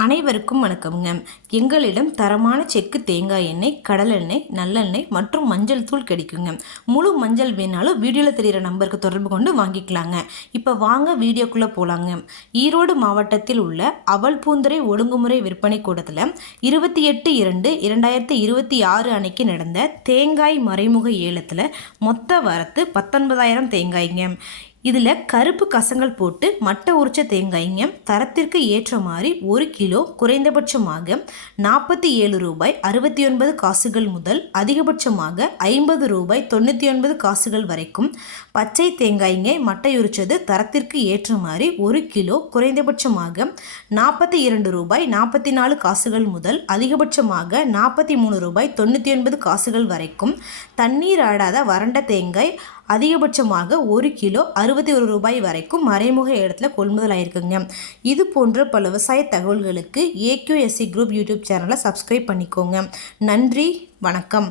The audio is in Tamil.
அனைவருக்கும் வணக்கம்ங்க. எங்களிடம் தரமான செக்கு தேங்காய் எண்ணெய், கடலெண்ணெய், நல்லெண்ணெய் மற்றும் மஞ்சள் தூள் கிடைக்குங்க. முழு மஞ்சள் வேணாலும் வீடியோவில் தெரிகிற நம்பருக்கு தொடர்பு கொண்டு வாங்கிக்கலாங்க. இப்போ வாங்க வீடியோக்குள்ளே போகலாங்க. ஈரோடு மாவட்டத்தில் உள்ள அவல்பூந்துறை ஒழுங்குமுறை விற்பனை கூடத்தில் 28/2/2026 அன்னைக்கு நடந்த தேங்காய் மறைமுக ஏலத்தில் மொத்த வரத்து 19,000 தேங்காய்ங்க. இதில் கருப்பு கசங்கள் போட்டு மட்டை உரிச்ச தேங்காய்ங்க. தரத்திற்கு ஏற்ற மாதிரி 1 கிலோ குறைந்தபட்சமாக 47 ரூபாய் 69 காசுகள் முதல் அதிகபட்சமாக 50 ரூபாய் 99 காசுகள் வரைக்கும் பச்சை தேங்காய்ங்க. மட்டை உரிச்சது தரத்திற்கு ஏற்ற மாதிரி 1 கிலோ குறைந்தபட்சமாக 42 ரூபாய் 44 காசுகள் முதல் அதிகபட்சமாக 43 ரூபாய் 99 காசுகள் வரைக்கும் தண்ணீர் ஆடாத வறண்ட தேங்காய் அதிகபட்சமாக 1 கிலோ 61 ரூபாய் வரைக்கும் மறைமுக இடத்துல கொள்முதல் ஆயிருக்குங்க. இது போன்ற பல விவசாய தகவல்களுக்கு AQSC குரூப் யூடியூப் சேனலை சப்ஸ்கிரைப் பண்ணிக்கோங்க. நன்றி, வணக்கம்.